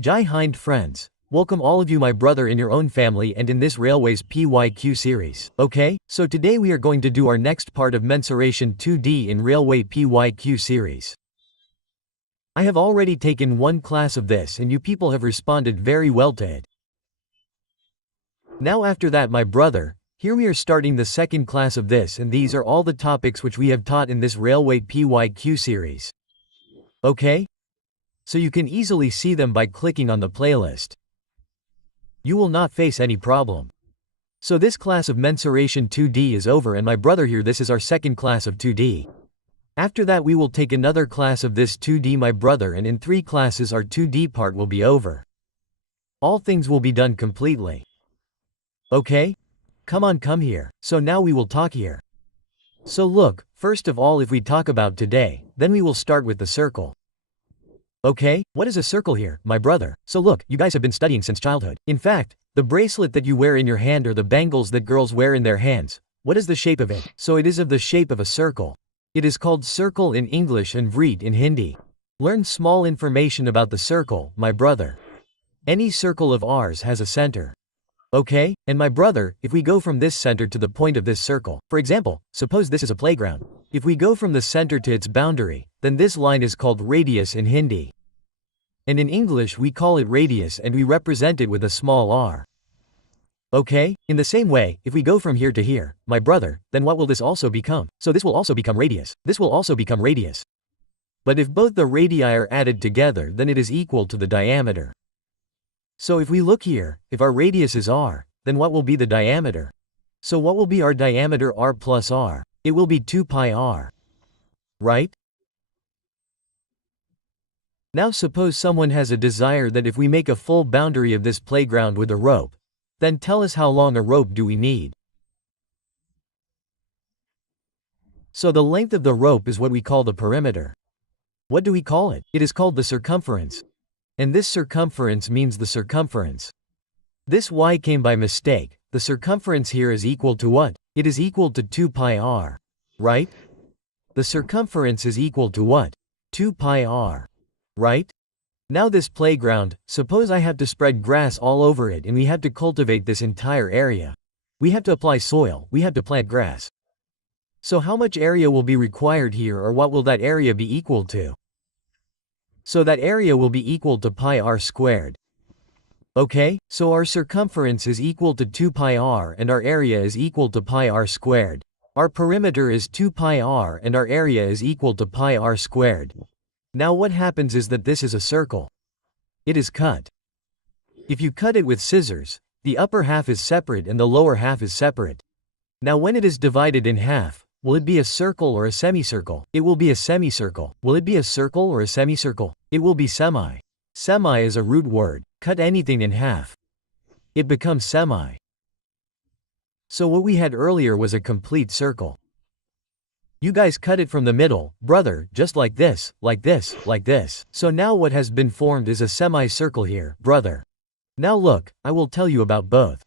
Jai Hind friends. Welcome all of you my brother in your own family and in this Railways PYQ series. Okay, so today we are going to do our next part of Mensuration 2D in Railway PYQ series. I have already taken one class of this and you people have responded very well to it. Now after that my brother, here we are starting the second class of this and these are all the topics which we have taught in this Railway PYQ series. Okay? So you can easily see them by clicking on the playlist. You will not face any problem. So this class of Mensuration 2D is over and my brother here this is our second class of 2D. After that we will take another class of this 2D my brother and in 3 classes our 2D part will be over. All things will be done completely. Okay? Come on come here. So now we will talk here. So look, first of all if we talk about today, then we will start with the circle. Okay, what is a circle here, my brother? So look, you guys have been studying since childhood. In fact, the bracelet that you wear in your hand or the bangles that girls wear in their hands, what is the shape of it? So it is of the shape of a circle. It is called circle in English and Vreet in Hindi. Learn small information about the circle, my brother. Any circle of ours has a center. Okay, and my brother, if we go from this center to the point of this circle, for example, suppose this is a playground. If we go from the center to its boundary, then this line is called radius in Hindi. And in English we call it radius and we represent it with a small r. Okay, in the same way, if we go from here to here, my brother, then what will this also become? So this will also become radius. This will also become radius. But if both the radii are added together then it is equal to the diameter. So if we look here, if our radius is r, then what will be the diameter? So what will be our diameter r plus r? It will be 2 pi r. Right? Now suppose someone has a desire that if we make a full boundary of this playground with a rope, then tell us how long a rope do we need. So the length of the rope is what we call the perimeter. What do we call it? It is called the circumference. And this circumference means the circumference. This y came by mistake. The circumference here is equal to what? It is equal to 2 pi r. Right? The circumference is equal to what? 2 pi r. Right? Now this playground, suppose I have to spread grass all over it and we have to cultivate this entire area. We have to apply soil, we have to plant grass. So how much area will be required here or what will that area be equal to? So that area will be equal to pi r squared. Okay, so our circumference is equal to 2 pi r and our area is equal to pi r squared. Our perimeter is 2 pi r and our area is equal to pi r squared. Now what happens is that this is a circle. It is cut. If you cut it with scissors, the upper half is separate and the lower half is separate. Now when it is divided in half, will it be a circle or a semicircle? It will be a semicircle. Will it be a circle or a semicircle? It will be semi. Semi is a root word. Cut anything in half. It becomes semi. So what we had earlier was a complete circle. You guys cut it from the middle, brother, just like this, like this, like this. So now what has been formed is a semicircle here, brother. Now look, I will tell you about both.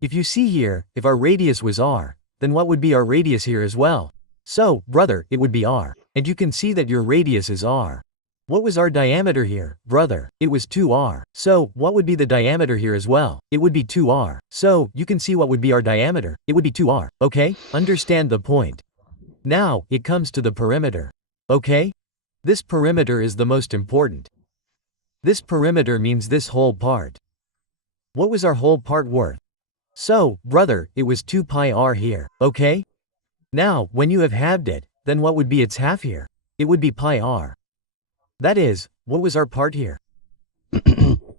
If you see here, if our radius was r, then what would be our radius here as well? So, brother, it would be r. And you can see that your radius is r. What was our diameter here, brother? It was 2r. So, what would be the diameter here as well? It would be 2r. So, you can see what would be our diameter. It would be 2r. Okay? Understand the point. Now, it comes to the perimeter. Okay? This perimeter is the most important. This perimeter means this whole part. What was our whole part worth? So, brother, it was 2 pi r here. Okay? Now, when you have halved it, then what would be its half here? It would be pi r. That is, what was our part here?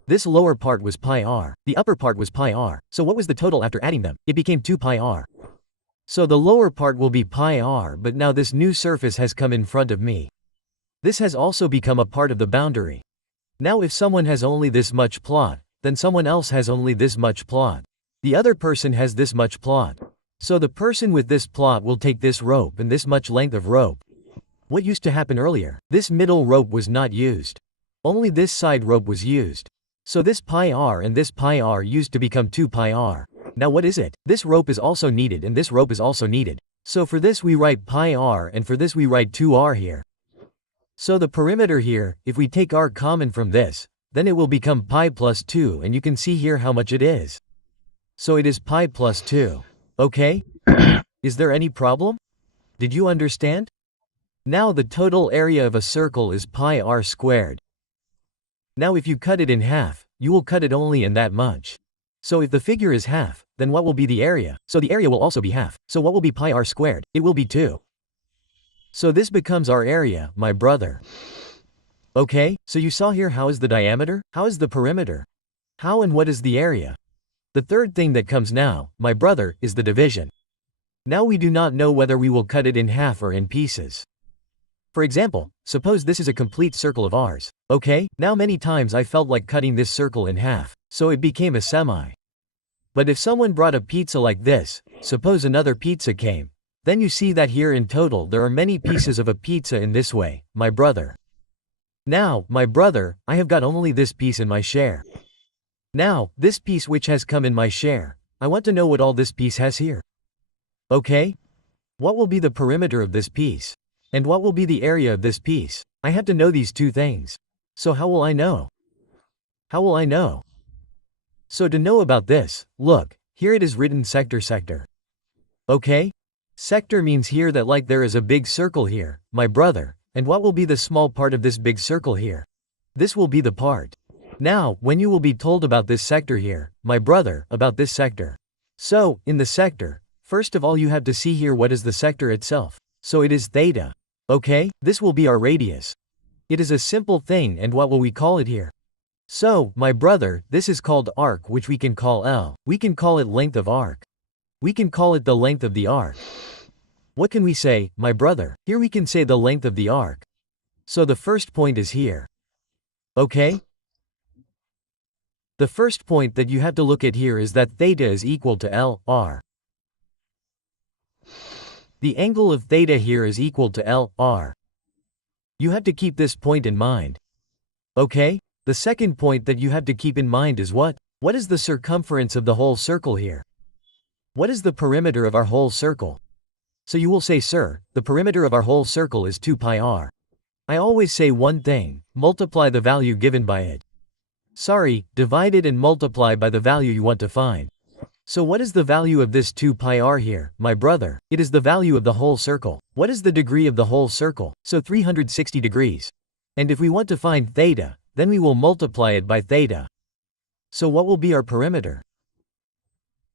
This lower part was pi r. The upper part was pi r. So what was the total after adding them? It became 2 pi r. So the lower part will be pi r, but now this new surface has come in front of me. This has also become a part of the boundary. Now if someone has only this much plot, then someone else has only this much plot. The other person has this much plot. So the person with this plot will take this rope and this much length of rope. What used to happen earlier? This middle rope was not used. Only this side rope was used. So this pi r and this pi r used to become 2 pi r. Now what is it? This rope is also needed and this rope is also needed. So for this we write pi r and for this we write 2r here. So the perimeter here, if we take r common from this, then it will become pi plus 2 and you can see here how much it is. So it is pi plus 2. Okay? Is there any problem? Did you understand? Now the total area of a circle is pi r squared. Now if you cut it in half, you will cut it only in that much. So if the figure is half, then what will be the area? So the area will also be half. So what will be pi r squared? It will be 2. So this becomes our area, my brother. Okay, so you saw here how is the diameter? How is the perimeter? How and what is the area? The third thing that comes now, my brother, is the division. Now we do not know whether we will cut it in half or in pieces. For example, suppose this is a complete circle of ours. Okay, now many times I felt like cutting this circle in half, so it became a semi. But if someone brought a pizza like this, suppose another pizza came, then you see that here in total there are many pieces of a pizza in this way, my brother. Now, my brother, I have got only this piece in my share. Now, this piece which has come in my share, I want to know what all this piece has here. Okay? What will be the perimeter of this piece? And what will be the area of this piece? I have to know these two things. So how will I know? How will I know? So to know about this, look, here it is written sector. Okay? Sector means here that like there is a big circle here, my brother, and what will be the small part of this big circle here? This will be the part. Now, when you will be told about this sector here, my brother, about this sector. So, in the sector, first of all you have to see here what is the sector itself. So it is theta. Okay, this will be our radius. It is a simple thing and what will we call it here? So, my brother, this is called arc which we can call L. We can call it length of arc. We can call it the length of the arc. What can we say, my brother? Here we can say the length of the arc. So the first point is here. Okay? The first point that you have to look at here is that theta is equal to L, R. The angle of theta here is equal to L, R. You have to keep this point in mind. Okay? The second point that you have to keep in mind is what? What is the circumference of the whole circle here? What is the perimeter of our whole circle? So you will say, sir, the perimeter of our whole circle is 2 pi r. I always say one thing, multiply the value given by it. Sorry, divide it and multiply by the value you want to find. So what is the value of this 2 pi r here, my brother? It is the value of the whole circle. What is the degree of the whole circle? So 360 degrees. And if we want to find theta, then we will multiply it by theta. So what will be our perimeter?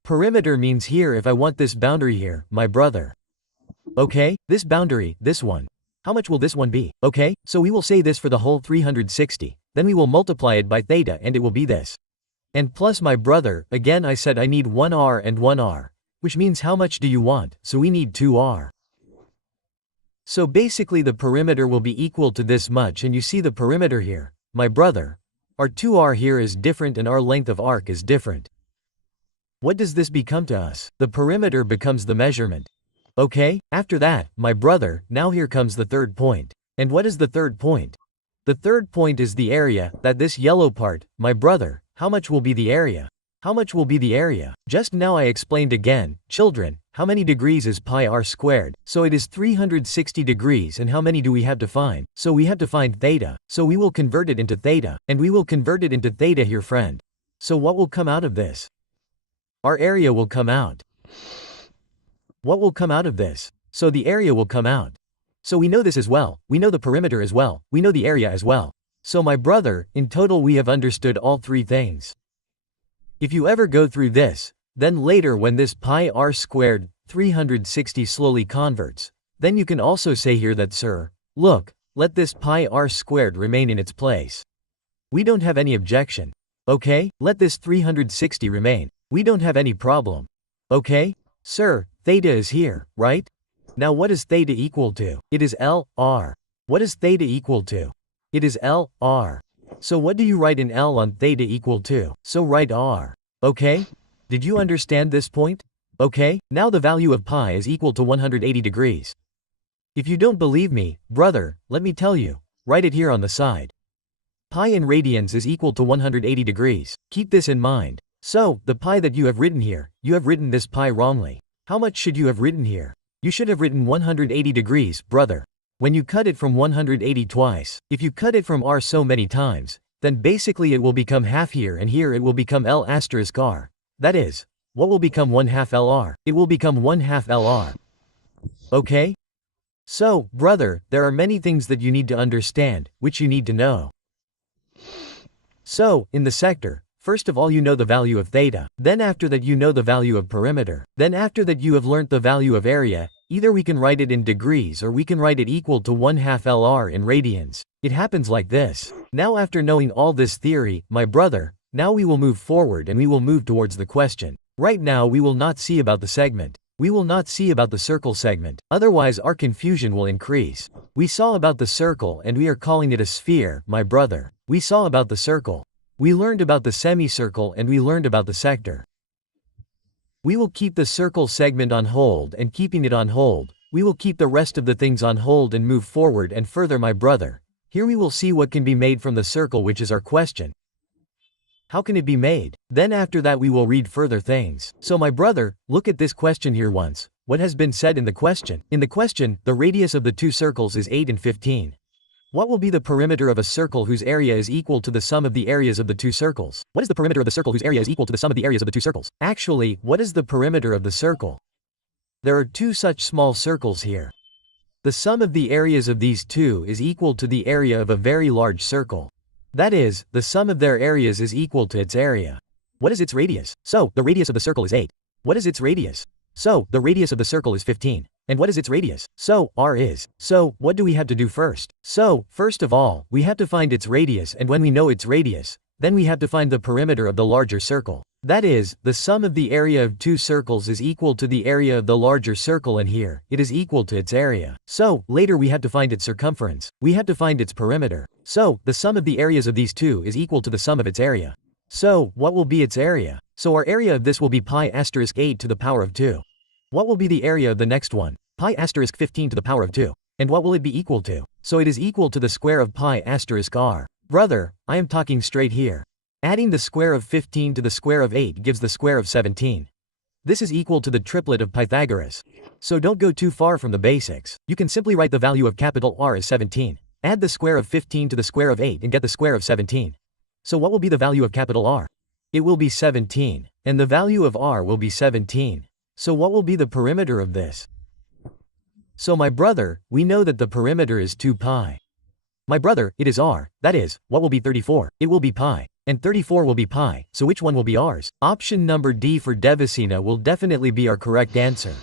Perimeter means here if I want this boundary here, my brother. Okay, this boundary, this one. How much will this one be? Okay, so we will say this for the whole 360. Then we will multiply it by theta and it will be this. And plus my brother, again I said I need 1 r and 1 r. Which means how much do you want? So we need 2 r. So basically the perimeter will be equal to this much and you see the perimeter here, my brother. Our 2r here is different and our length of arc is different. What does this become to us? The perimeter becomes the measurement. Okay, after that, my brother, now here comes the third point. And what is the third point? The third point is the area, that this yellow part, my brother, how much will be the area? How much will be the area? Just now I explained again, children, how many degrees is pi r squared? So it is 360 degrees and how many do we have to find? So we have to find theta. So we will convert it into theta, and we will convert it into theta here friend. So what will come out of this? Our area will come out. What will come out of this? So the area will come out. So we know this as well, we know the perimeter as well, we know the area as well. So my brother, in total we have understood all three things. If you ever go through this, then later when this pi r squared 360 slowly converts, then you can also say here that sir, look, let this pi r squared remain in its place. We don't have any objection. Okay, let this 360 remain. We don't have any problem. Okay? Sir, theta is here, right? Now what is theta equal to? It is L, R. What is theta equal to? It is L, R. So what do you write in L on theta equal to? So write R. Okay? Did you understand this point? Okay, now the value of pi is equal to 180 degrees. If you don't believe me, brother, let me tell you. Write it here on the side. Pi in radians is equal to 180 degrees. Keep this in mind. So, the pi that you have written here, you have written this pi wrongly. How much should you have written here? You should have written 180 degrees, brother. When you cut it from 180 twice, if you cut it from r so many times, then basically it will become half here and here it will become L asterisk R. That is, what will become 1/2 LR? It will become 1/2 LR. Okay? So, brother, there are many things that you need to understand, which you need to know. So, in the sector, first of all you know the value of theta, then after that you know the value of perimeter, then after that you have learnt the value of area, either we can write it in degrees or we can write it equal to 1/2 LR in radians. It happens like this. Now after knowing all this theory, my brother, now we will move forward and we will move towards the question. Right now we will not see about the segment. We will not see about the circle segment, otherwise our confusion will increase. We saw about the circle and we are calling it a sphere, my brother. We saw about the circle. We learned about the semicircle and we learned about the sector. We will keep the circle segment on hold, and keeping it on hold, we will keep the rest of the things on hold and move forward and further, my brother. Here we will see what can be made from the circle, which is our question. How can it be made? Then after that we will read further things. So my brother, look at this question here once. What has been said in the question? In the question, the radius of the two circles is 8 and 15. What will be the perimeter of a circle whose area is equal to the sum of the areas of the two circles? What is the perimeter of the circle whose area is equal to the sum of the areas of the two circles? Actually, what is the perimeter of the circle? There are two such small circles here. The sum of the areas of these two is equal to the area of a very large circle. That is, the sum of their areas is equal to its area. What is its radius? So, the radius of the circle is 8. What is its radius? So, the radius of the circle is 15. And what is its radius? So, r is. So, what do we have to do first? So, first of all, we have to find its radius, and when we know its radius, then we have to find the perimeter of the larger circle. That is, the sum of the area of two circles is equal to the area of the larger circle, and here, it is equal to its area. So, later we have to find its circumference. We have to find its perimeter. So, the sum of the areas of these two is equal to the sum of its area. So, what will be its area? So our area of this will be pi asterisk 8 to the power of 2. What will be the area of the next one? Pi asterisk 15 to the power of 2. And what will it be equal to? So it is equal to the square of pi asterisk r. Brother, I am talking straight here. Adding the square of 15 to the square of 8 gives the square of 17. This is equal to the triplet of Pythagoras. So don't go too far from the basics. You can simply write the value of capital R as 17. Add the square of 15 to the square of 8 and get the square of 17. So what will be the value of capital R? It will be 17. And the value of R will be 17. So what will be the perimeter of this? So my brother, we know that the perimeter is 2 pi. My brother, it is r, that is, what will be 34? It will be pi. And 34 will be pi, so which one will be ours? Option number D for Devasena will definitely be our correct answer.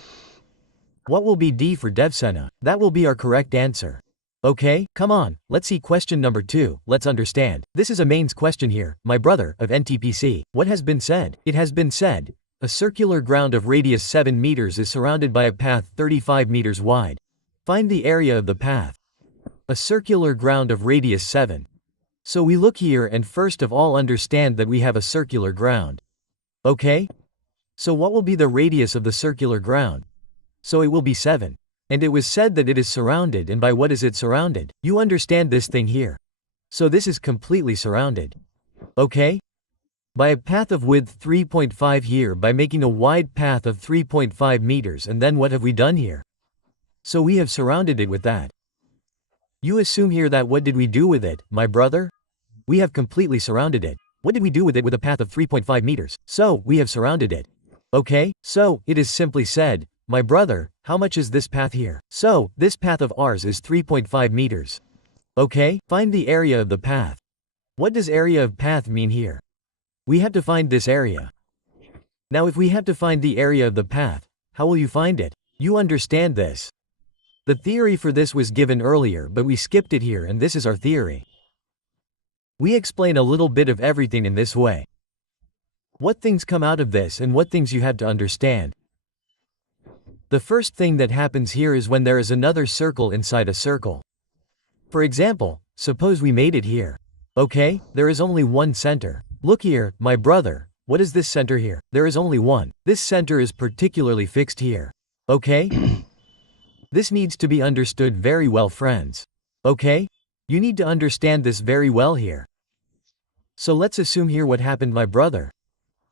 What will be D for Devsena? That will be our correct answer. Okay, come on, let's see question number 2, let's understand. This is a mains question here, my brother, of NTPC. What has been said? It has been said, a circular ground of radius 7 meters is surrounded by a path 35 meters wide. Find the area of the path. A circular ground of radius 7. So we look here and first of all understand that we have a circular ground. Okay? So what will be the radius of the circular ground? So it will be 7. And it was said that it is surrounded, and by what is it surrounded? You understand this thing here. So this is completely surrounded. Okay? By a path of width 3.5 here, by making a wide path of 3.5 meters, and then what have we done here? So we have surrounded it with that. You assume here that what did we do with it, my brother? We have completely surrounded it. What did we do with it with a path of 3.5 meters? So, we have surrounded it. Okay, so, it is simply said, my brother, how much is this path here? So, this path of ours is 3.5 meters. Okay, find the area of the path. What does area of path mean here? We have to find this area. Now if we have to find the area of the path, how will you find it? You understand this. The theory for this was given earlier, but we skipped it here, and this is our theory. We explain a little bit of everything in this way. What things come out of this and what things you have to understand. The first thing that happens here is when there is another circle inside a circle. For example, suppose we made it here. Okay, there is only one center. Look here, my brother, what is this center here? There is only one. This center is particularly fixed here. Okay? This needs to be understood very well, friends. Okay? You need to understand this very well here. So let's assume here what happened, my brother.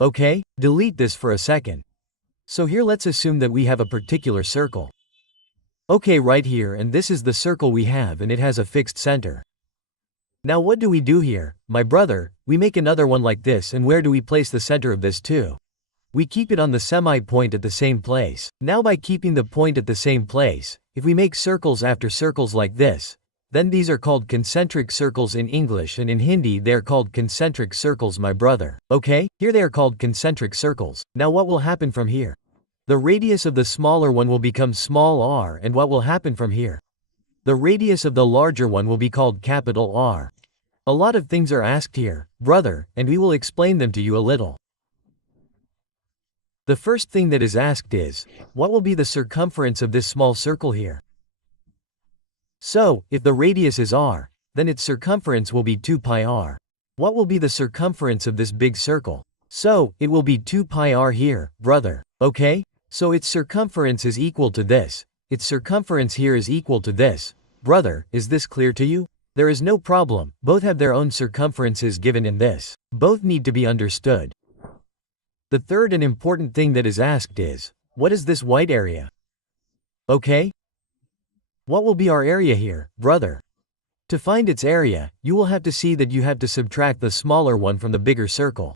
Okay? Delete this for a second. So here let's assume that we have a particular circle. Okay, right here, and this is the circle we have, and it has a fixed center. Now what do we do here, my brother? We make another one like this, and where do we place the center of this too? We keep it on the semi-point at the same place. Now by keeping the point at the same place, if we make circles after circles like this, then these are called concentric circles in English, and in Hindi they are called concentric circles, my brother. Okay? Here they are called concentric circles. Now what will happen from here? The radius of the smaller one will become small r, and what will happen from here? The radius of the larger one will be called capital R. A lot of things are asked here, brother, and we will explain them to you a little. The first thing that is asked is, what will be the circumference of this small circle here? So, if the radius is r, then its circumference will be 2 pi r. What will be the circumference of this big circle? So, it will be 2 pi r here, brother. Okay? So its circumference is equal to this. Its circumference here is equal to this. Brother, is this clear to you? There is no problem, both have their own circumferences given in this. Both need to be understood. The third and important thing that is asked is, what is this white area? Okay? What will be our area here, brother? To find its area, you will have to see that you have to subtract the smaller one from the bigger circle.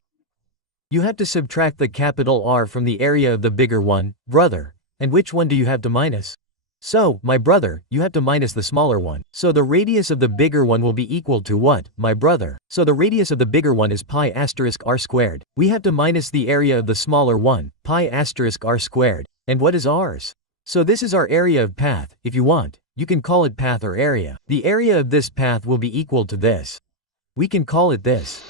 You have to subtract the capital R from the area of the bigger one, brother. And which one do you have to minus? So, my brother, you have to minus the smaller one. So the radius of the bigger one will be equal to what, my brother? So the radius of the bigger one is pi asterisk r squared. We have to minus the area of the smaller one, pi asterisk r squared. And what is ours? So this is our area of path. If you want, you can call it path or area. The area of this path will be equal to this. We can call it this.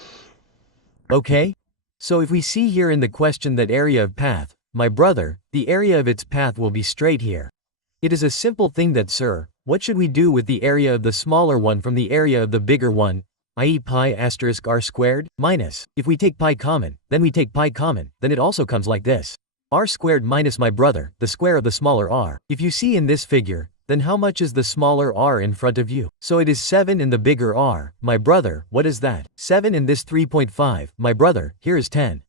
Okay? So if we see here in the question that area of path, my brother, the area of its path will be straight here. It is a simple thing that, sir, what should we do with the area of the smaller one from the area of the bigger one, i.e. pi asterisk r squared, minus, if we take pi common, then we take pi common, then it also comes like this. R squared minus, my brother, the square of the smaller r. If you see in this figure, then how much is the smaller r in front of you? So it is 7 in the bigger r, my brother, what is that? 7 in this 3.5, my brother, here is 10.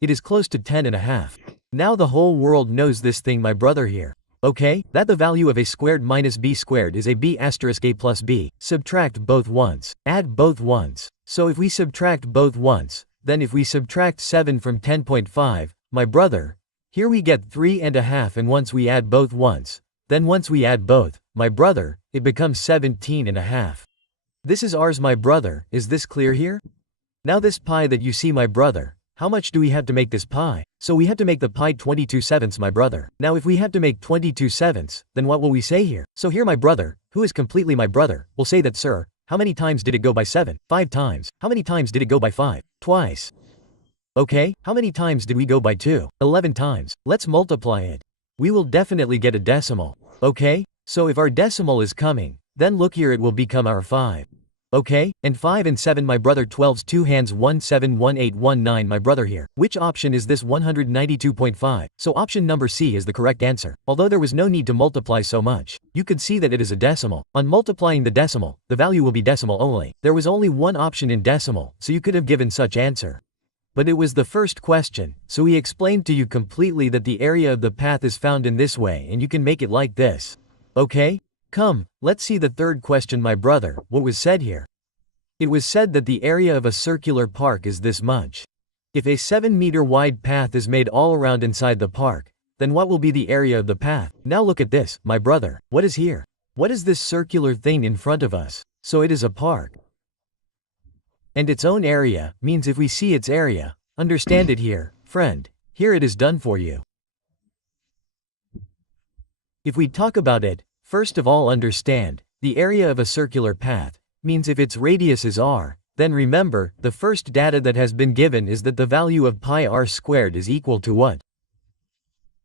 It is close to 10.5. Now the whole world knows this thing, my brother, here. Okay, that the value of a squared minus b squared is a b asterisk a plus b. Subtract both once. Add both once. So if we subtract both once, then if we subtract 7 from 10.5, my brother, here we get 3.5, and once we add both once, then once we add both, my brother, it becomes 17.5. This is ours, my brother, is this clear here? Now this pi that you see, my brother, how much do we have to make this pi? So we have to make the pi 22/7, my brother. Now if we have to make 22/7, then what will we say here? So here, my brother, who is completely my brother, will say that, sir, how many times did it go by 7? 5 times. How many times did it go by 5? Twice. Okay, how many times did we go by 2? 11 times. Let's multiply it. We will definitely get a decimal. Okay? So if our decimal is coming, then look here, it will become our 5. Okay? And 5 and 7, my brother, 12's 2 hands, 171819, my brother here. Which option is this? 192.5. So option number C is the correct answer. Although there was no need to multiply so much, you could see that it is a decimal. On multiplying the decimal, the value will be decimal only. There was only one option in decimal, so you could have given such answer. But it was the first question, so we explained to you completely that the area of the path is found in this way, and you can make it like this. Okay? Come, let's see the third question, my brother. What was said here? It was said that the area of a circular park is this much. If a 7-meter wide path is made all around inside the park, then what will be the area of the path? Now look at this, my brother. What is here? What is this circular thing in front of us? So it is a park. And its own area means if we see its area, understand it here, friend. Here it is done for you. If we talk about it, first of all, understand, the area of a circular path means if its radius is r, then remember, the first data that has been given is that the value of pi r squared is equal to what?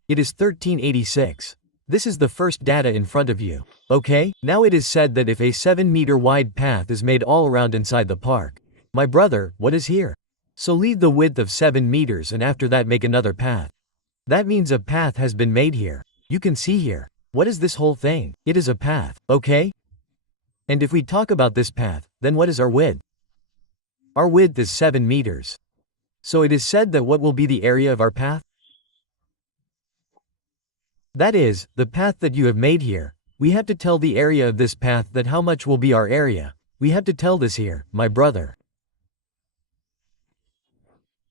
It is 1386. This is the first data in front of you. Okay? Now it is said that if a 7-meter wide path is made all around inside the park, my brother, what is here? So leave the width of 7 meters and after that make another path. That means a path has been made here. You can see here. What is this whole thing? It is a path, okay? And if we talk about this path, then what is our width? Our width is 7 meters. So it is said that what will be the area of our path? That is, the path that you have made here. We have to tell the area of this path, that how much will be our area. We have to tell this here, my brother.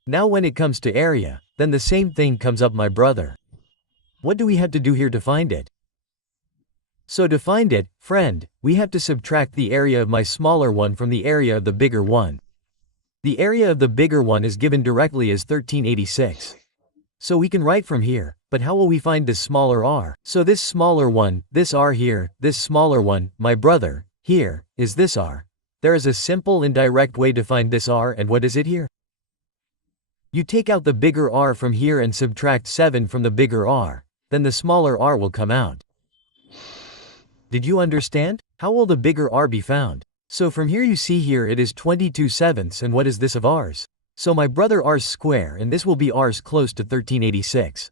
Now when it comes to area, then the same thing comes up, my brother. What do we have to do here to find it? So to find it, friend, we have to subtract the area of my smaller one from the area of the bigger one. The area of the bigger one is given directly as 1386. So we can write from here, but how will we find this smaller r? So this smaller one, this r here, this smaller one, my brother, here, is this r. There is a simple and direct way to find this r, and what is it here? You take out the bigger r from here and subtract 7 from the bigger r, then the smaller r will come out. Did you understand? How will the bigger r be found? So from here you see here it is 22/7, and what is this of r's? So my brother r's square, and this will be r's close to 1386.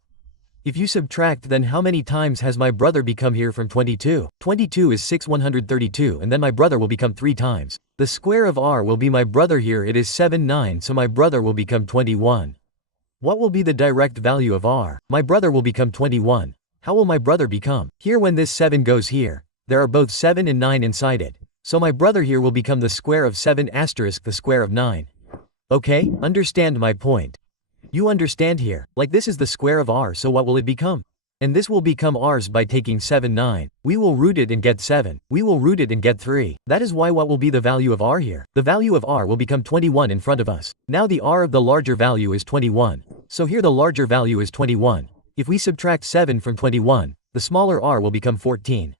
If you subtract, then how many times has my brother become here from 22? 22 is 6/132, and then my brother will become 3 times. The square of r will be my brother here, it is 7/9, so my brother will become 21. What will be the direct value of r? My brother will become 21. How will my brother become? Here when this 7 goes here, there are both 7 and 9 inside it. So my brother here will become the square of 7 asterisk the square of 9. Okay, understand my point. You understand here, like this is the square of r, so what will it become? And this will become r's by taking 7, 9. We will root it and get 7. We will root it and get 3. That is why what will be the value of r here? The value of r will become 21 in front of us. Now the r of the larger value is 21. So here the larger value is 21. If we subtract 7 from 21, the smaller r will become 14.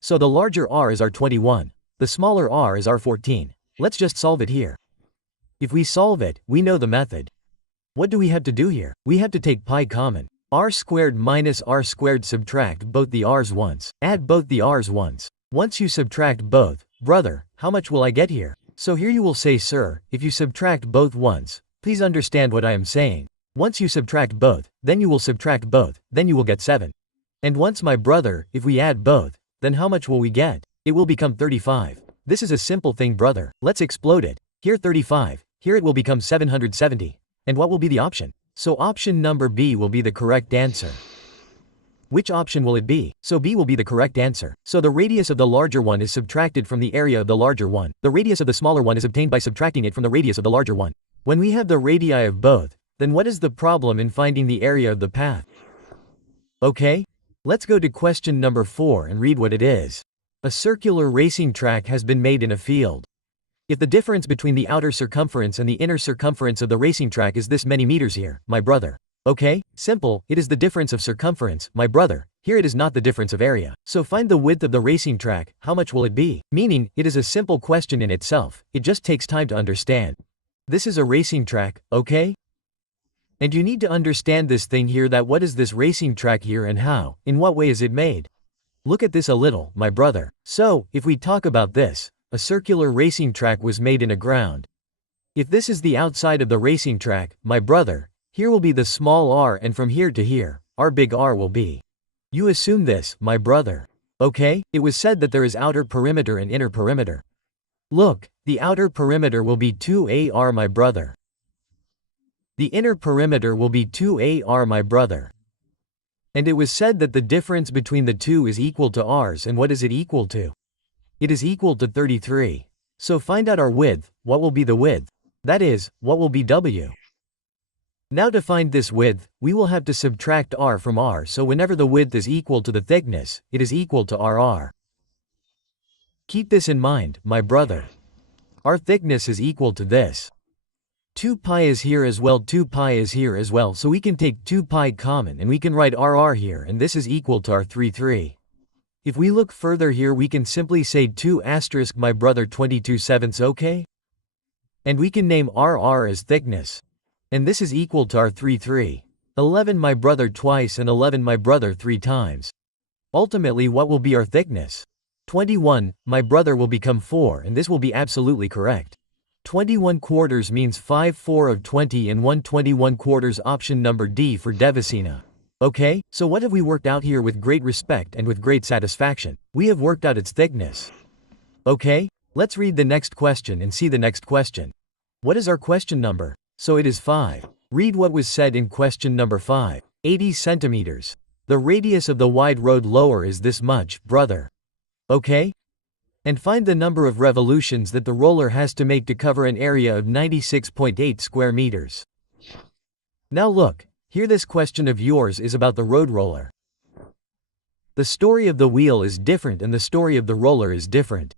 So the larger r is r21. The smaller r is r14. Let's just solve it here. If we solve it, we know the method. What do we have to do here? We have to take pi common. R squared minus r squared, subtract both the r's once. Add both the r's once. Once you subtract both, brother, how much will I get here? So here you will say, sir, if you subtract both once, please understand what I am saying. Once you subtract both, then you will subtract both, then you will get 7. And once, my brother, if we add both, then how much will we get? It will become 35. This is a simple thing, brother. Let's explode it. Here 35. Here it will become 770. And what will be the option? So option number B will be the correct answer. Which option will it be? So B will be the correct answer. So the radius of the larger one is subtracted from the area of the larger one. The radius of the smaller one is obtained by subtracting it from the radius of the larger one. When we have the radii of both, then what is the problem in finding the area of the path? Okay? Let's go to question number 4 and read what it is. A circular racing track has been made in a field. If the difference between the outer circumference and the inner circumference of the racing track is this many meters here, my brother. Okay, simple, it is the difference of circumference, my brother. Here it is not the difference of area. So find the width of the racing track, how much will it be? Meaning, it is a simple question in itself, it just takes time to understand. This is a racing track, okay? And you need to understand this thing here, that what is this racing track here and how, in what way is it made? Look at this a little, my brother. So, if we talk about this, a circular racing track was made in a ground. If this is the outside of the racing track, my brother, here will be the small r, and from here to here, our big R will be. You assume this, my brother. Okay, it was said that there is outer perimeter and inner perimeter. Look, the outer perimeter will be 2ar, my brother. The inner perimeter will be 2ar, my brother. And it was said that the difference between the two is equal to r's, and what is it equal to? It is equal to 33. So find out our width. What will be the width? That is, what will be w? Now to find this width, we will have to subtract r from r, so whenever the width is equal to the thickness, it is equal to rr. Keep this in mind, my brother. Our thickness is equal to this. 2 pi is here as well, 2 pi is here as well, so we can take 2 pi common and we can write rr here, and this is equal to r33. If we look further here, we can simply say 2 asterisk my brother 22/7, okay? And we can name rr as thickness. And this is equal to r33. 11 my brother twice and 11 my brother 3 times. Ultimately, what will be our thickness? 21, my brother will become 4, and this will be absolutely correct. 21 quarters means 5/4 of 20 and 1/21 quarters, option number D for Devasina. Okay, so what have we worked out here with great respect and with great satisfaction? We have worked out its thickness. Okay, let's read the next question and see the next question. What is our question number? So it is 5. Read what was said in question number 5. 80 centimeters. The radius of the wide road lower is this much, brother. Okay? And find the number of revolutions that the roller has to make to cover an area of 96.8 square meters. Now look, here this question of yours is about the road roller. The story of the wheel is different and the story of the roller is different.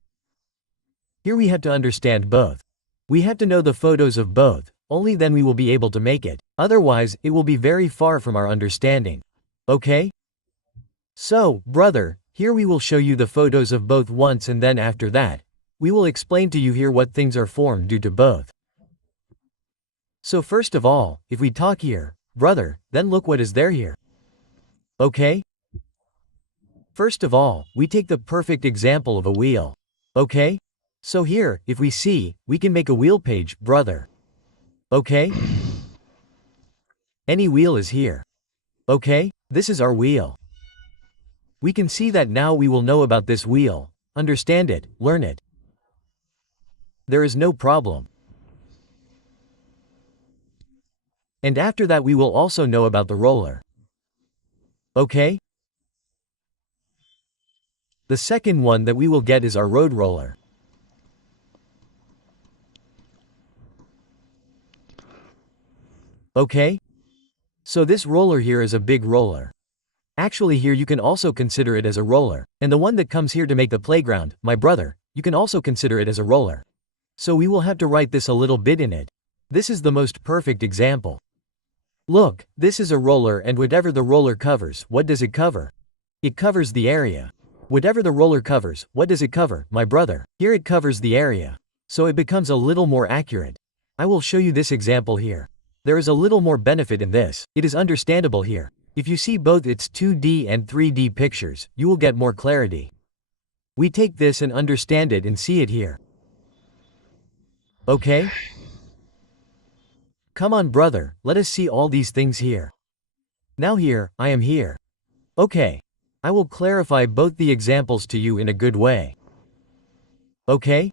Here we have to understand both. We have to know the photos of both, only then we will be able to make it. Otherwise, it will be very far from our understanding. Okay? So, brother, here we will show you the photos of both once and then after that, we will explain to you here what things are formed due to both. So first of all, if we talk here, brother, then look what is there here. Okay? First of all, we take the perfect example of a wheel. Okay? So here, if we see, we can make a wheel page, brother. Okay? Any wheel is here. Okay? This is our wheel. We can see that now we will know about this wheel, understand it, learn it. There is no problem. And after that we will also know about the roller. Okay? The second one that we will get is our road roller. Okay? So this roller here is a big roller. Actually here you can also consider it as a roller, and the one that comes here to make the playground, my brother, you can also consider it as a roller. So we will have to write this a little bit in it. This is the most perfect example. Look, this is a roller and whatever the roller covers, what does it cover? It covers the area. Whatever the roller covers, what does it cover, my brother? Here it covers the area. So it becomes a little more accurate. I will show you this example here. There is a little more benefit in this. It is understandable here. If you see both its 2D and 3D pictures, you will get more clarity. We take this and understand it and see it here. Okay? Come on brother, let us see all these things here. Now here, I am here. Okay. I will clarify both the examples to you in a good way. Okay?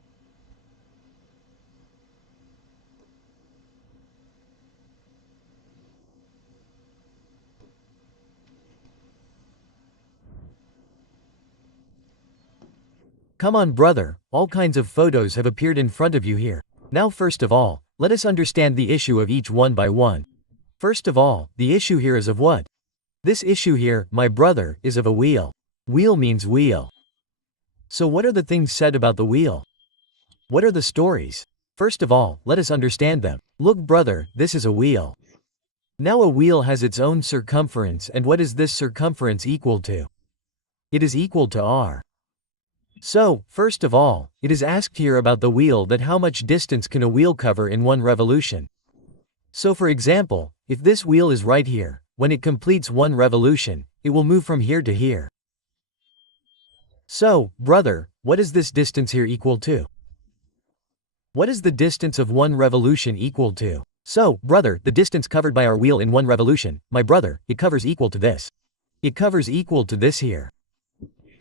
Come on brother, all kinds of photos have appeared in front of you here. Now first of all, let us understand the issue of each one by one. First of all, the issue here is of what? This issue here, my brother, is of a wheel. Wheel means wheel. So what are the things said about the wheel? What are the stories? First of all, let us understand them. Look brother, this is a wheel. Now a wheel has its own circumference, and what is this circumference equal to? It is equal to r. So, first of all, it is asked here about the wheel that how much distance can a wheel cover in one revolution. So for example, if this wheel is right here, when it completes one revolution, it will move from here to here. So, brother, what is this distance here equal to? What is the distance of one revolution equal to? So, brother, the distance covered by our wheel in one revolution, my brother, it covers equal to this. It covers equal to this here.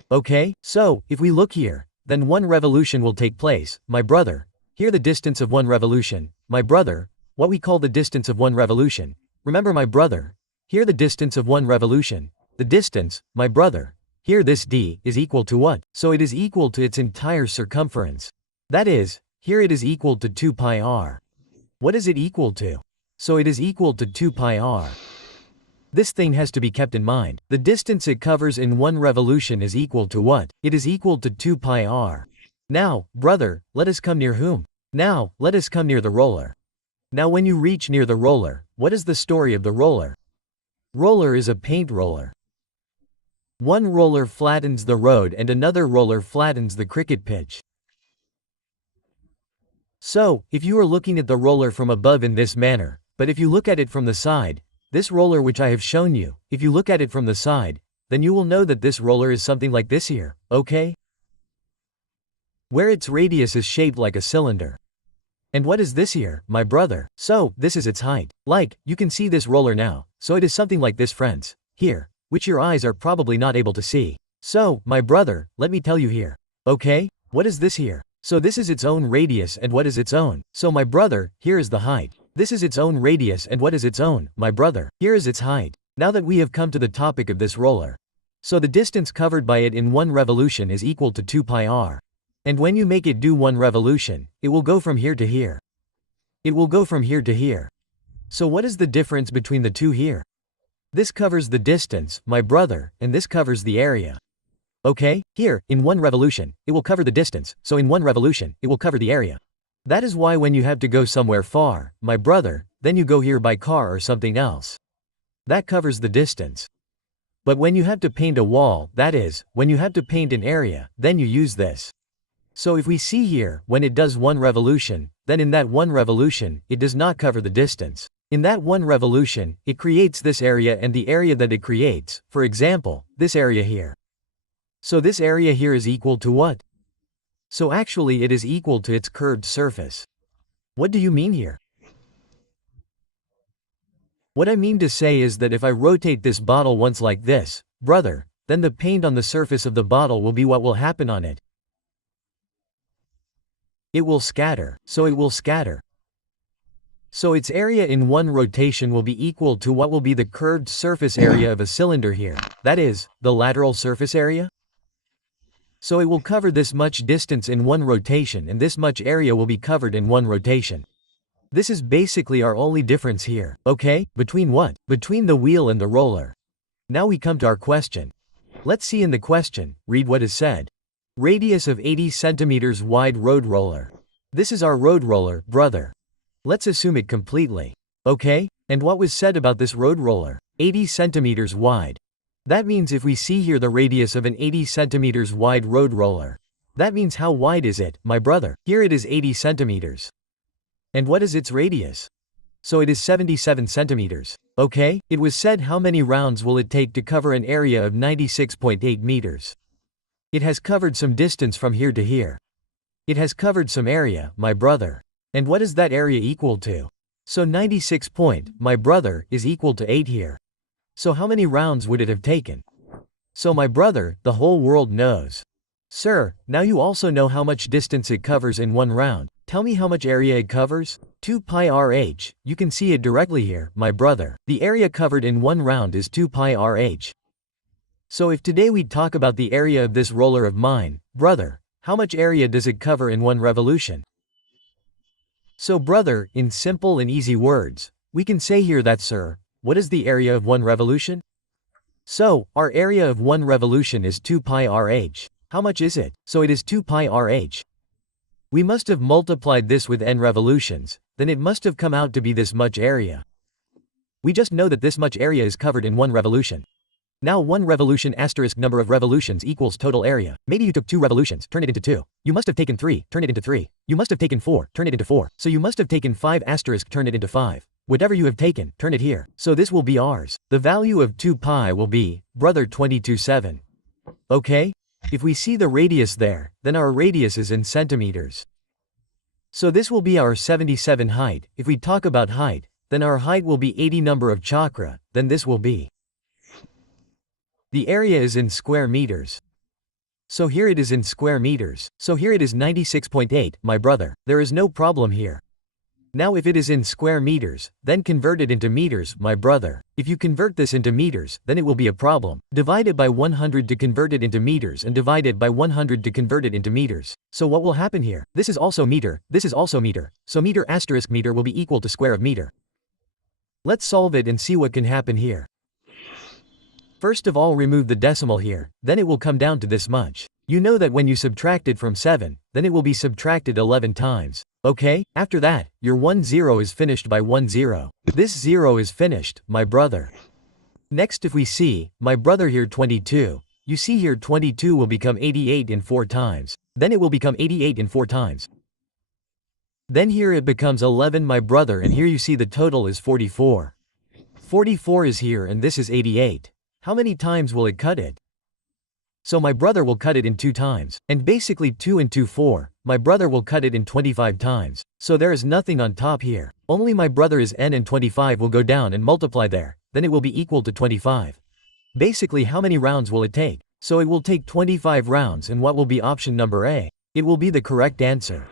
Okay, so, if we look here, then one revolution will take place, my brother. Here the distance of one revolution, my brother, what we call the distance of one revolution. Remember my brother, here the distance of one revolution, the distance, my brother, here this d, is equal to what? So it is equal to its entire circumference. That is, here it is equal to 2 pi r. What is it equal to? So it is equal to 2 pi r. This thing has to be kept in mind. The distance it covers in one revolution is equal to what? It is equal to 2 pi r. Now, brother, let us come near whom? Now, let us come near the roller. Now when you reach near the roller, what is the story of the roller? Roller is a paint roller. One roller flattens the road and another roller flattens the cricket pitch. So, if you are looking at the roller from above in this manner, but if you look at it from the side, this roller which I have shown you, if you look at it from the side, then you will know that this roller is something like this here, okay? Where its radius is shaped like a cylinder. And what is this here, my brother? So, this is its height. Like, you can see this roller now, so it is something like this friends, here, which your eyes are probably not able to see. So, my brother, let me tell you here. Okay? What is this here? So this is its own radius and what is its own? So my brother, here is the height. This is its own radius and what is its own? My brother, here is its height. Now that we have come to the topic of this roller. So the distance covered by it in one revolution is equal to 2 pi r. And when you make it do one revolution, it will go from here to here. It will go from here to here. So what is the difference between the two here? This covers the distance, my brother, and this covers the area. Okay, here, in one revolution, it will cover the distance, so in one revolution, it will cover the area. That is why when you have to go somewhere far, my brother, then you go here by car or something else. That covers the distance. But when you have to paint a wall, that is, when you have to paint an area, then you use this. So if we see here, when it does one revolution, then in that one revolution, it does not cover the distance. In that one revolution, it creates this area and the area that it creates, for example, this area here. So this area here is equal to what? So actually it is equal to its curved surface. What do you mean here? What I mean to say is that if I rotate this bottle once like this, brother, then the paint on the surface of the bottle will be what will happen on it. It will scatter, so it will scatter. So its area in one rotation will be equal to what will be the curved surface area of a cylinder here, that is, the lateral surface area? So it will cover this much distance in one rotation and this much area will be covered in one rotation. This is basically our only difference here, okay? Between what? Between the wheel and the roller. Now we come to our question. Let's see in the question, read what is said. Radius of 80 centimeters wide road roller. This is our road roller, brother. Let's assume it completely. Okay? And what was said about this road roller? 80 centimeters wide. That means if we see here the radius of an 80 centimeters wide road roller. That means how wide is it, my brother? Here it is 80 centimeters. And what is its radius? So it is 77 centimeters. Okay? It was said how many rounds will it take to cover an area of 96.8 meters. It has covered some distance from here to here. It has covered some area, my brother. And what is that area equal to? So 96 point, my brother, is equal to 8 here. So how many rounds would it have taken? So my brother, the whole world knows. Sir, now you also know how much distance it covers in one round. Tell me how much area it covers? 2 pi rh. You can see it directly here, my brother. The area covered in one round is 2 pi rh. So if today we talk about the area of this roller of mine, brother, how much area does it cover in one revolution? So brother, in simple and easy words, we can say here that sir, what is the area of one revolution? So, our area of one revolution is 2 pi rh. How much is it? So it is 2 pi rh. We must have multiplied this with n revolutions, then it must have come out to be this much area. We just know that this much area is covered in one revolution. Now one revolution asterisk number of revolutions equals total area. Maybe you took 2 revolutions, turn it into 2. You must have taken 3, turn it into 3. You must have taken 4, turn it into 4. So you must have taken 5 asterisk, turn it into 5. Whatever you have taken, turn it here. So this will be ours. The value of 2 pi will be, brother 22.7. Okay? If we see the radius there, then our radius is in centimeters. So this will be our 77 height. If we talk about height, then our height will be 80 number of chakra, then this will be. The area is in square meters. So here it is in square meters. So here it is 96.8, my brother. There is no problem here. Now if it is in square meters, then convert it into meters, my brother. If you convert this into meters, then it will be a problem. Divide it by 100 to convert it into meters and divide it by 100 to convert it into meters. So what will happen here? This is also meter, this is also meter. So meter asterisk meter will be equal to square of meter. Let's solve it and see what can happen here. First of all, remove the decimal here, then it will come down to this much. You know that when you subtract it from 7, then it will be subtracted 11 times. Okay? After that, your 1 0 is finished by 1 0. This 0 is finished, my brother. Next if we see, my brother here 22, you see here 22 will become 88 in 4 times. Then it will become 88 in 4 times. Then here it becomes 11 my brother and here you see the total is 44. 44 is here and this is 88. How many times will it cut it? So my brother will cut it in 2 times. And basically 2 and 2 4, my brother will cut it in 25 times. So there is nothing on top here. Only my brother is n and 25 will go down and multiply there, then it will be equal to 25. Basically how many rounds will it take? So it will take 25 rounds and what will be option number A? It will be the correct answer.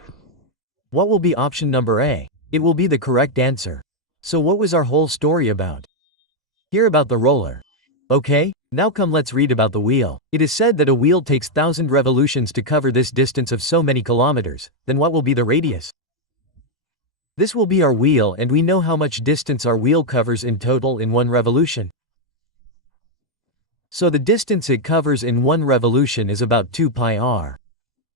What will be option number A? It will be the correct answer. So what was our whole story about? Here about the roller. Okay? Now come, let's read about the wheel. It is said that a wheel takes 1,000 revolutions to cover this distance of so many kilometers. Then what will be the radius? This will be our wheel, and we know how much distance our wheel covers in total in one revolution. So the distance it covers in one revolution is about 2 pi r.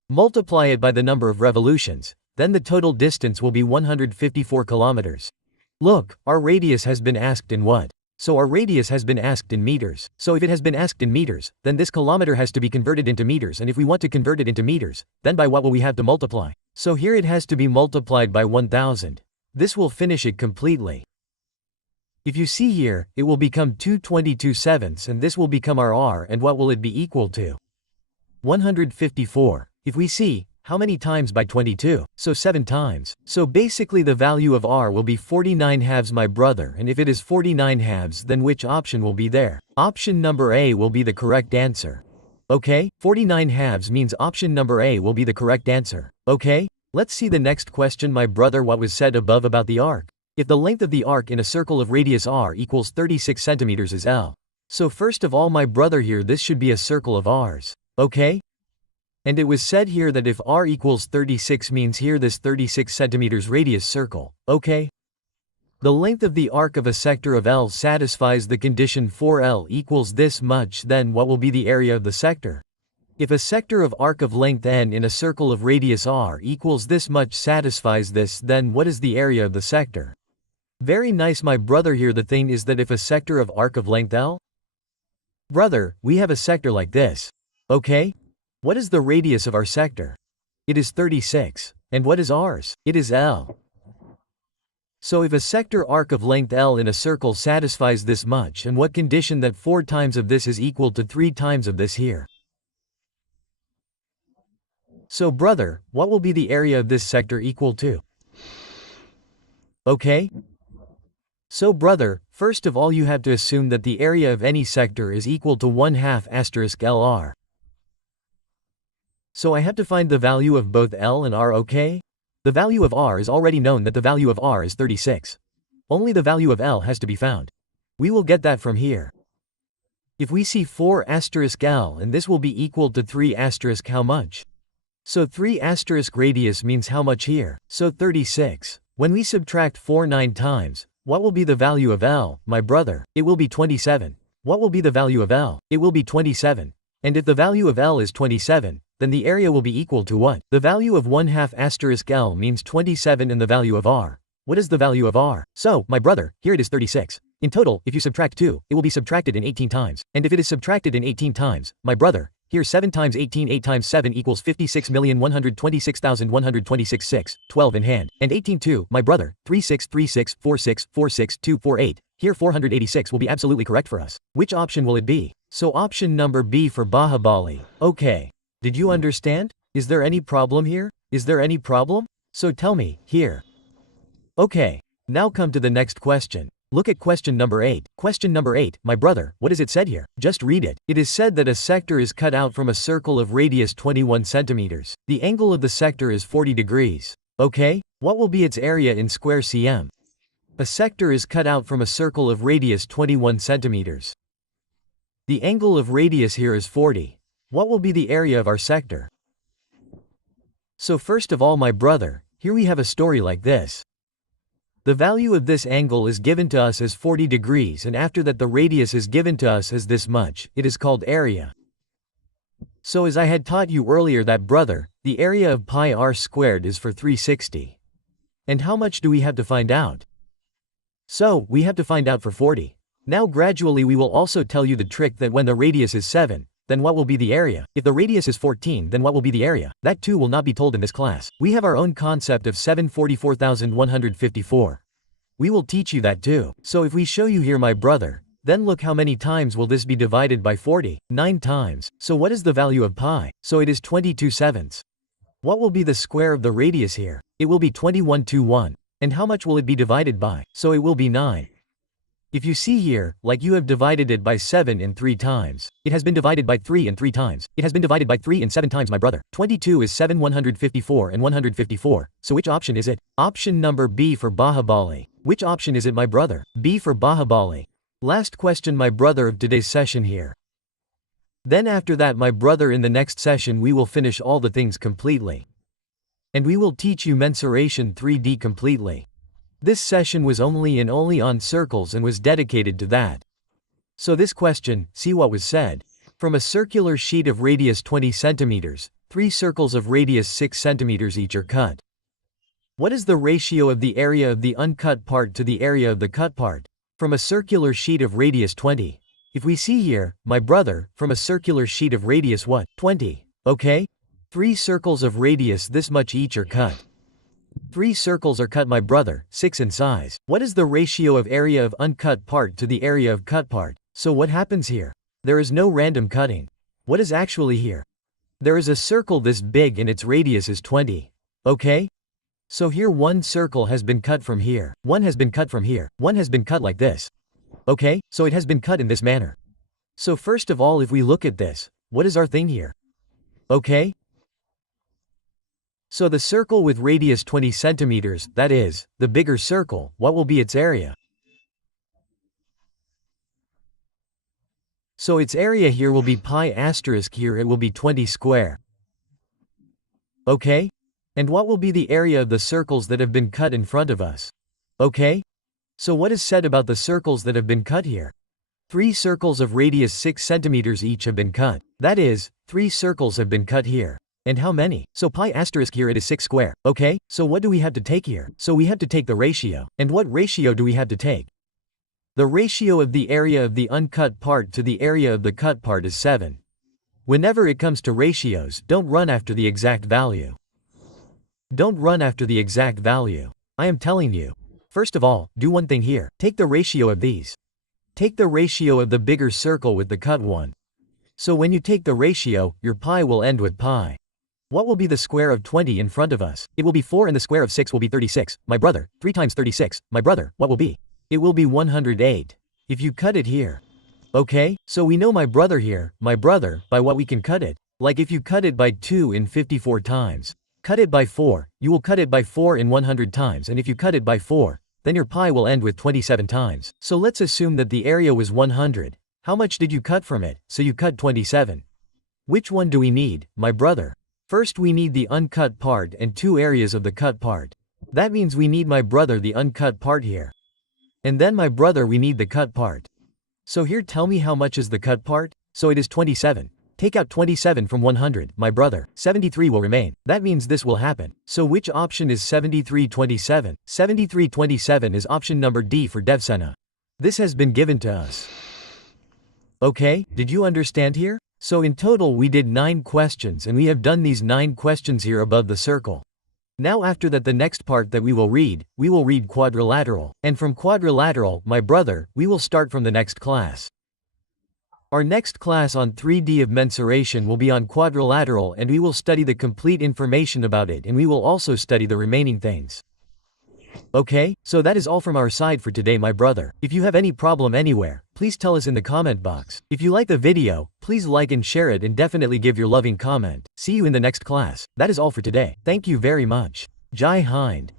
Multiply it by the number of revolutions, then the total distance will be 154 kilometers. Look, our radius has been asked in what? So our radius has been asked in meters. So if it has been asked in meters, then this kilometer has to be converted into meters, and if we want to convert it into meters, then by what will we have to multiply? So here it has to be multiplied by 1000. This will finish it completely. If you see here, it will become 2/22, and this will become our r, and what will it be equal to? 154. If we see, how many times by 22? So 7 times. So basically the value of r will be 49 halves, my brother, and if it is 49 halves, then which option will be there? Option number A will be the correct answer. Okay, 49 halves means option number A will be the correct answer. Okay? Let's see the next question, my brother. What was said above about the arc? If the length of the arc in a circle of radius r equals 36 centimeters is L. So first of all, my brother, here this should be a circle of r's. Okay? And it was said here that if r equals 36 means here this 36 centimeters radius circle. Okay? The length of the arc of a sector of L satisfies the condition for L equals this much, then what will be the area of the sector? If a sector of arc of length n in a circle of radius r equals this much satisfies this, then what is the area of the sector? Very nice, my brother. Here the thing is that if a sector of arc of length L, brother, we have a sector like this. Okay? What is the radius of our sector? It is 36. And what is ours? It is L. So if a sector arc of length L in a circle satisfies this much, and what condition that 4 times of this is equal to 3 times of this here? So brother, what will be the area of this sector equal to? Okay? So brother, first of all you have to assume that the area of any sector is equal to 1/2 * LR. So I have to find the value of both L and R. Okay? The value of R is already known, that the value of R is 36. Only the value of L has to be found. We will get that from here. If we see 4 * L, and this will be equal to 3 * how much? So 3 * radius means how much here? So 36. When we subtract 4 9 times, what will be the value of L, my brother? It will be 27. What will be the value of L? It will be 27. And if the value of L is 27, then the area will be equal to what? The value of 1/2 * L means 27, and the value of R. What is the value of R? So, my brother, here it is 36. In total, if you subtract 2, it will be subtracted in 18 times. And if it is subtracted in 18 times, my brother, here 7 times 18, 8 times 7 equals 56,126,126 6, 12 in hand. And 18 2, my brother, 36 36 46 46 2 48. Here 486 will be absolutely correct for us. Which option will it be? So option number B for Bahubali. Okay. Did you understand? Is there any problem here? Is there any problem? So tell me, here. Okay. Now come to the next question. Look at question number 8. Question number 8, my brother, what is it said here? Just read it. It is said that a sector is cut out from a circle of radius 21 centimeters. The angle of the sector is 40 degrees. Okay? What will be its area in square cm? A sector is cut out from a circle of radius 21 centimeters. The angle of radius here is 40. What will be the area of our sector? So first of all, my brother, here we have a story like this. The value of this angle is given to us as 40 degrees, and after that the radius is given to us as this much. It is called area. So as I had taught you earlier that, brother, the area of pi r squared is for 360. And how much do we have to find out? So, we have to find out for 40. Now gradually we will also tell you the trick that when the radius is 7, then what will be the area? If the radius is 14, then what will be the area? That too will not be told in this class. We have our own concept of 744,154. We will teach you that too. So if we show you here, my brother, then look how many times will this be divided by 40? 9 times. So what is the value of pi? So it is 22/7. What will be the square of the radius here? It will be 21/1. And how much will it be divided by? So it will be 9. If you see here, like you have divided it by 7 in 3 times. It has been divided by 3 in 3 times. It has been divided by 3 in 7 times, my brother. 22 is 7 154 and 154. So which option is it? Option number B for Bahubali. Which option is it, my brother? B for Bahubali. Last question my brother of today's session here. Then after that my brother in the next session we will finish all the things completely. And we will teach you mensuration 3D completely. This session was only on circles and was dedicated to that. So this question, see what was said. From a circular sheet of radius 20 centimeters, 3 circles of radius 6 centimeters each are cut. What is the ratio of the area of the uncut part to the area of the cut part? From a circular sheet of radius 20. If we see here, my brother, from a circular sheet of radius what? 20. Okay? 3 circles of radius this much each are cut. 3 circles are cut my brother, 6 in size. What is the ratio of area of uncut part to the area of cut part? So what happens here? There is no random cutting. What is actually here? There is a circle this big and its radius is 20. Okay? So here one circle has been cut from here, one has been cut from here, one has been cut like this. Okay, so it has been cut in this manner. So first of all if we look at this, what is our thing here? Okay? So the circle with radius 20 centimeters, that is, the bigger circle, what will be its area? So its area here will be pi asterisk here it will be 20 square. Okay? And what will be the area of the circles that have been cut in front of us? Okay? So what is said about the circles that have been cut here? 3 circles of radius 6 centimeters each have been cut. That is, 3 circles have been cut here. And how many? So pi asterisk here it is 6 square. Okay? So what do we have to take here? So we have to take the ratio. And what ratio do we have to take? The ratio of the area of the uncut part to the area of the cut part is 7. Whenever it comes to ratios, don't run after the exact value. Don't run after the exact value. I am telling you. First of all, do one thing here. Take the ratio of these. Take the ratio of the bigger circle with the cut one. So when you take the ratio, your pi will end with pi. What will be the square of 20 in front of us? It will be 4 and the square of 6 will be 36. My brother, 3 times 36. My brother, what will be? It will be 108. If you cut it here. Okay, so we know my brother here, my brother, by what we can cut it. Like if you cut it by 2 in 54 times. Cut it by 4, you will cut it by 4 in 100 times and if you cut it by 4, then your pi will end with 27 times. So let's assume that the area was 100. How much did you cut from it? So you cut 27. Which one do we need, my brother? First we need the uncut part and 2 areas of the cut part. That means we need my brother the uncut part here. And then my brother we need the cut part. So here tell me how much is the cut part? So it is 27. Take out 27 from 100, my brother, 73 will remain. That means this will happen. So which option is 7327? 7327 is option number D for Devsena. This has been given to us. Okay, did you understand here? So in total we did 9 questions and we have done these 9 questions here above the circle. Now after that the next part that we will read quadrilateral. And from quadrilateral, my brother, we will start from the next class. Our next class on 3D of mensuration will be on quadrilateral and we will study the complete information about it and we will also study the remaining things. Okay, so that is all from our side for today my brother. If you have any problem anywhere, please tell us in the comment box. If you like the video, please like and share it and definitely give your loving comment. See you in the next class. That is all for today. Thank you very much. Jai Hind.